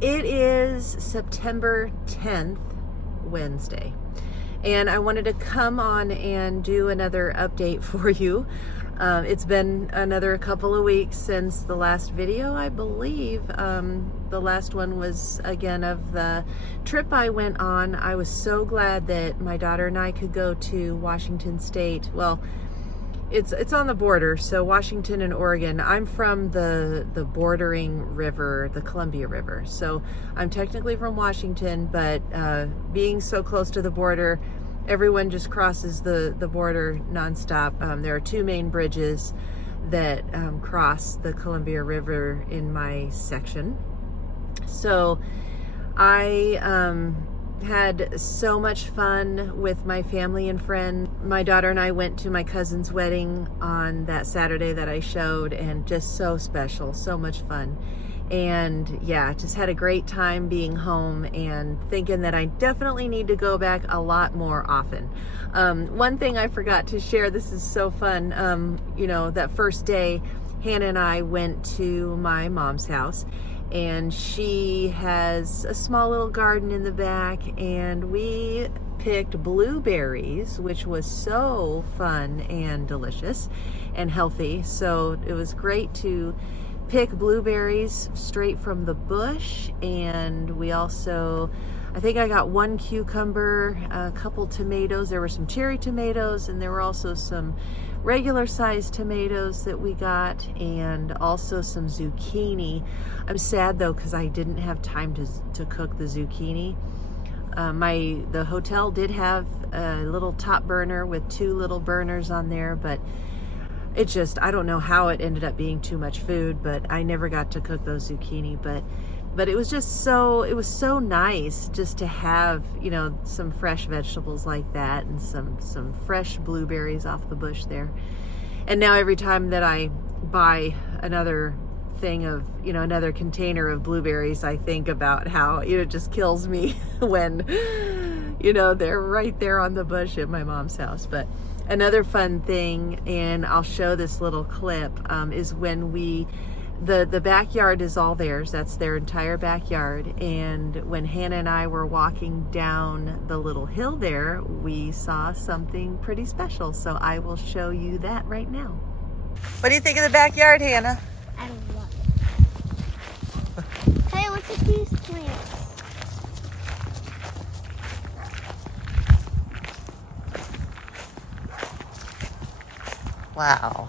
It is September 10th, Wednesday, and I wanted to come on and do another update for you. It's been another couple of weeks since the last video, I believe. The last one was, again, of the trip I went on. I was so glad that my daughter and I could go to Washington State. Well, it's on the border, so Washington and Oregon. I'm from the bordering river, the Columbia River. So I'm technically from Washington, but being so close to the border, everyone just crosses the border nonstop. There are two main bridges that cross the Columbia River in my section. So I had so much fun with my family and friends. My daughter and I went to my cousin's wedding on that Saturday that I showed, and just so special, so much fun. And yeah, just had a great time being home and thinking that I definitely need to go back a lot more often. One thing I forgot to share, this is so fun, that first day, Hannah and I went to my mom's house, and she has a small little garden in the back, and we picked blueberries, which was so fun and delicious and healthy. So it was great to pick blueberries straight from the bush. And we also, I think I got one cucumber, a couple tomatoes. There were some cherry tomatoes, and there were also some regular sized tomatoes that we got, and also some zucchini. I'm sad though, because I didn't have time to cook the zucchini. The hotel did have a little top burner with two little burners on there, but it just, I don't know how it ended up being too much food, but I never got to cook those zucchini. But it was just it was so nice just to have, some fresh vegetables like that, and some fresh blueberries off the bush there. And now every time that I buy another thing of, another container of blueberries, I think about how, it just kills me when, they're right there on the bush at my mom's house. But another fun thing, and I'll show this little clip, is when the backyard is all theirs. That's their entire backyard. And when Hannah and I were walking down the little hill there, we saw something pretty special. So I will show you that right now. What do you think of the backyard, Hannah? I love it. Hey, look at these plants. Wow.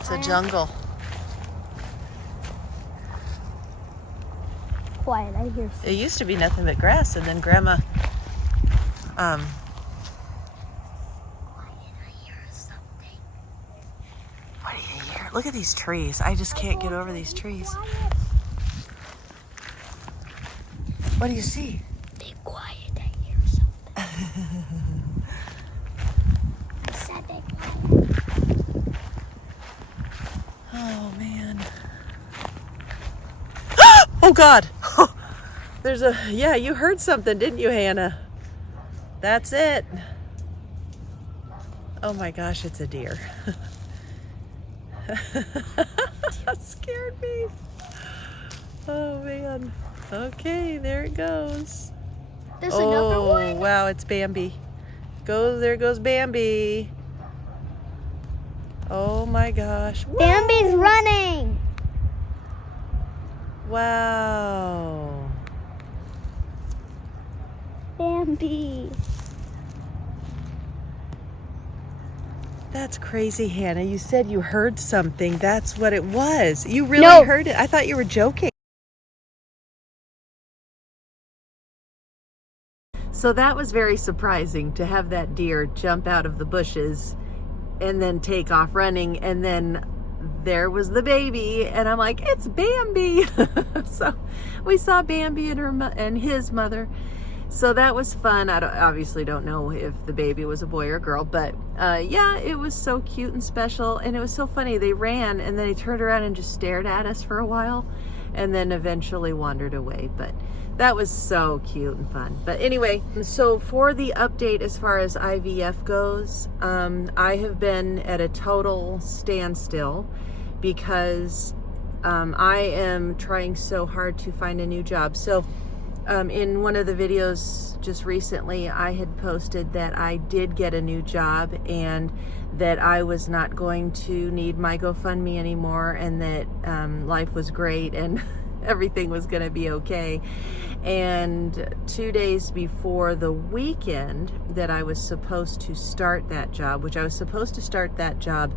It's a jungle. Quiet, I hear It used to be nothing but grass, and then Grandma, Quiet, I hear something. what do you hear? Look at these trees. I just can't get over these trees. Quiet. What do you see? Be quiet, I hear something. I said be quiet. Oh, man. Oh, God. Yeah, you heard something, didn't you, Hannah? That's it. Oh, my gosh, it's a deer. That scared me. Oh, man. Okay, there it goes. There's another one. Oh, wow, it's Bambi. There goes Bambi. Oh, my gosh. Whoa. Bambi's running. Wow. Bambi. That's crazy, Hannah. You said you heard something. That's what it was. You really heard it? I thought you were joking. So that was very surprising to have that deer jump out of the bushes and then take off running, and then there was the baby, and I'm like, it's Bambi. So we saw Bambi and his mother. So that was fun. I obviously don't know if the baby was a boy or girl, but yeah, it was so cute and special, and it was so funny. They ran, and then they turned around and just stared at us for a while, and then eventually wandered away. But that was so cute and fun. But anyway, so for the update as far as IVF goes, I have been at a total standstill because I am trying so hard to find a new job. So in one of the videos just recently, I had posted that I did get a new job and that I was not going to need my GoFundMe anymore, and that life was great and everything was going to be okay. And 2 days before the weekend that I was supposed to start that job, which I was supposed to start that job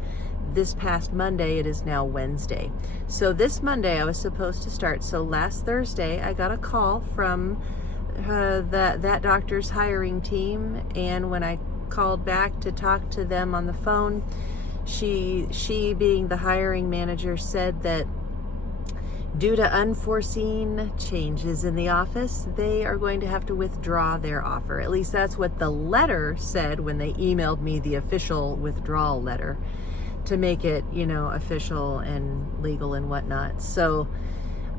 this past Monday, it is now Wednesday. So this Monday I was supposed to start. So last Thursday I got a call from that doctor's hiring team, and when I called back to talk to them on the phone, she being the hiring manager said that due to unforeseen changes in the office, they are going to have to withdraw their offer. At least that's what the letter said when they emailed me the official withdrawal letter, to make it, official and legal and whatnot. So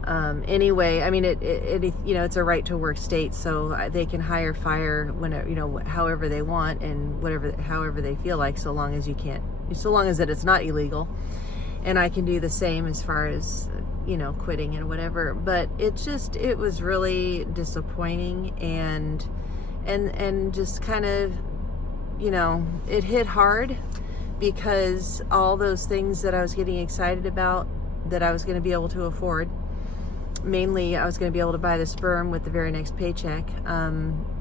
anyway, I mean, it it's a right to work state, so they can hire, fire whenever, however they want and however they feel like, so long as that it's not illegal. And I can do the same as far as, quitting and whatever. But it was really disappointing, and just kind of, it hit hard, because all those things that I was getting excited about, that I was going to be able to afford, mainly I was going to be able to buy the sperm with the very next paycheck,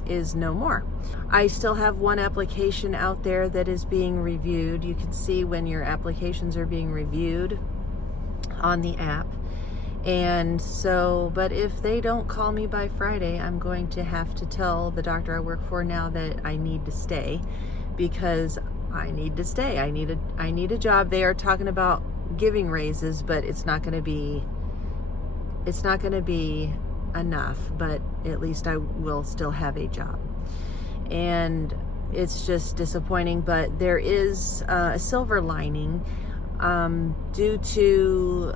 is no more. I still have one application out there that is being reviewed. You can see when your applications are being reviewed on the app. And so, but if they don't call me by Friday, I'm going to have to tell the doctor I work for now that I need to stay, because I need to stay. I need a job. They are talking about giving raises, but it's not going to be enough, but at least I will still have a job. And it's just disappointing, but there is a silver lining. Due to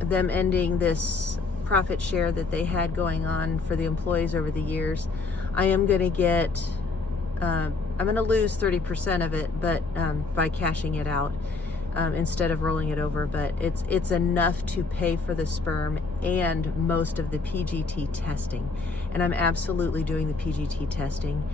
them ending this profit share that they had going on for the employees over the years, I am going to get, I'm going to lose 30% of it, but by cashing it out instead of rolling it over. But it's enough to pay for the sperm and most of the PGT testing. And I'm absolutely doing the PGT testing.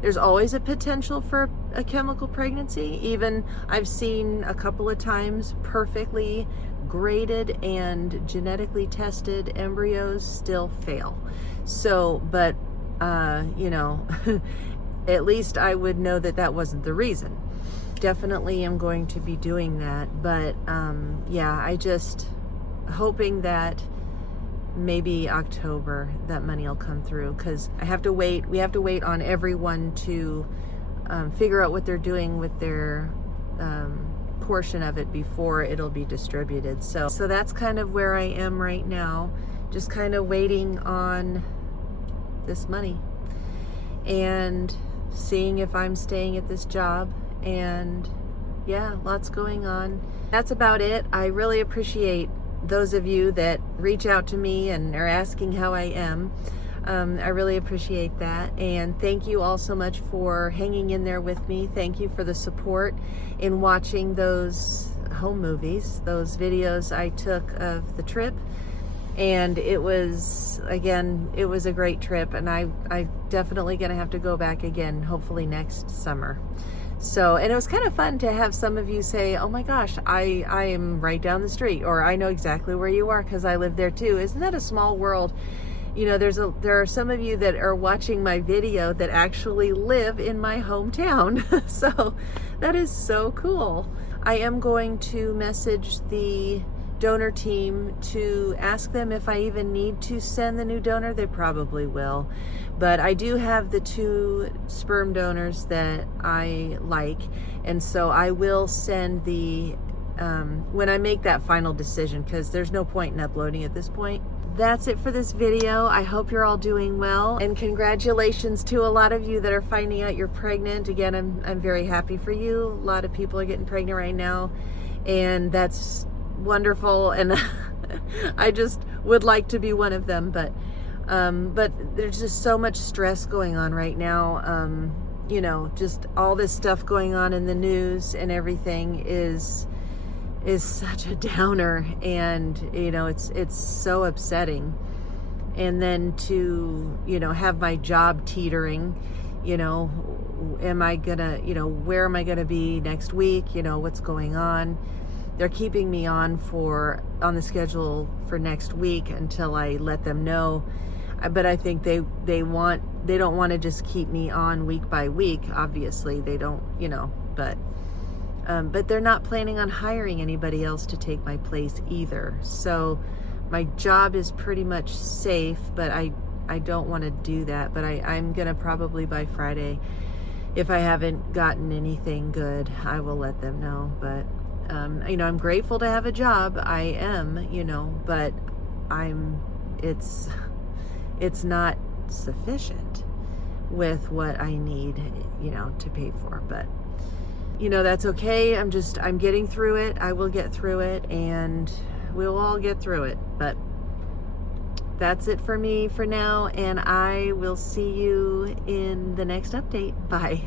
There's always a potential for a chemical pregnancy. Even I've seen a couple of times perfectly graded and genetically tested embryos still fail. So, but, at least I would know that that wasn't the reason. Definitely am going to be doing that. But, I just hoping that maybe October that money will come through, because we have to wait on everyone to figure out what they're doing with their portion of it before it'll be distributed. So that's kind of where I am right now, just kind of waiting on this money and seeing if I'm staying at this job. And lots going on. That's about it. I really appreciate those of you that reach out to me and are asking how I am. I really appreciate that. And thank you all so much for hanging in there with me. Thank you for the support in watching those home movies, those videos I took of the trip. And it was a great trip, and I'm definitely gonna have to go back again, hopefully next summer. So, and it was kind of fun to have some of you say, oh my gosh, I am right down the street, or I know exactly where you are because I live there too. Isn't that a small world? There are some of you that are watching my video that actually live in my hometown. So that is so cool. I am going to message the donor team to ask them if I even need to send the new donor. They probably will. But I do have the 2 sperm donors that I like, and so I will send the, when I make that final decision, because there's no point in uploading at this point. That's it for this video. I hope you're all doing well, and congratulations to a lot of you that are finding out you're pregnant. Again, I'm very happy for you. A lot of people are getting pregnant right now, and that's wonderful, and I just would like to be one of them, but there's just so much stress going on right now. Just all this stuff going on in the news and everything is such a downer, and it's so upsetting. And then to have my job teetering, am I gonna where am I gonna be next week, what's going on. They're keeping me on the schedule for next week until I let them know. But I think they don't want to just keep me on week by week. Obviously they don't, but they're not planning on hiring anybody else to take my place either. So my job is pretty much safe, but I don't want to do that. But I'm gonna probably by Friday, if I haven't gotten anything good, I will let them know. But I'm grateful to have a job. I am, but it's not sufficient with what I need, to pay for. But that's okay. I'm getting through it. I will get through it, and we'll all get through it. But that's it for me for now, and I will see you in the next update. Bye.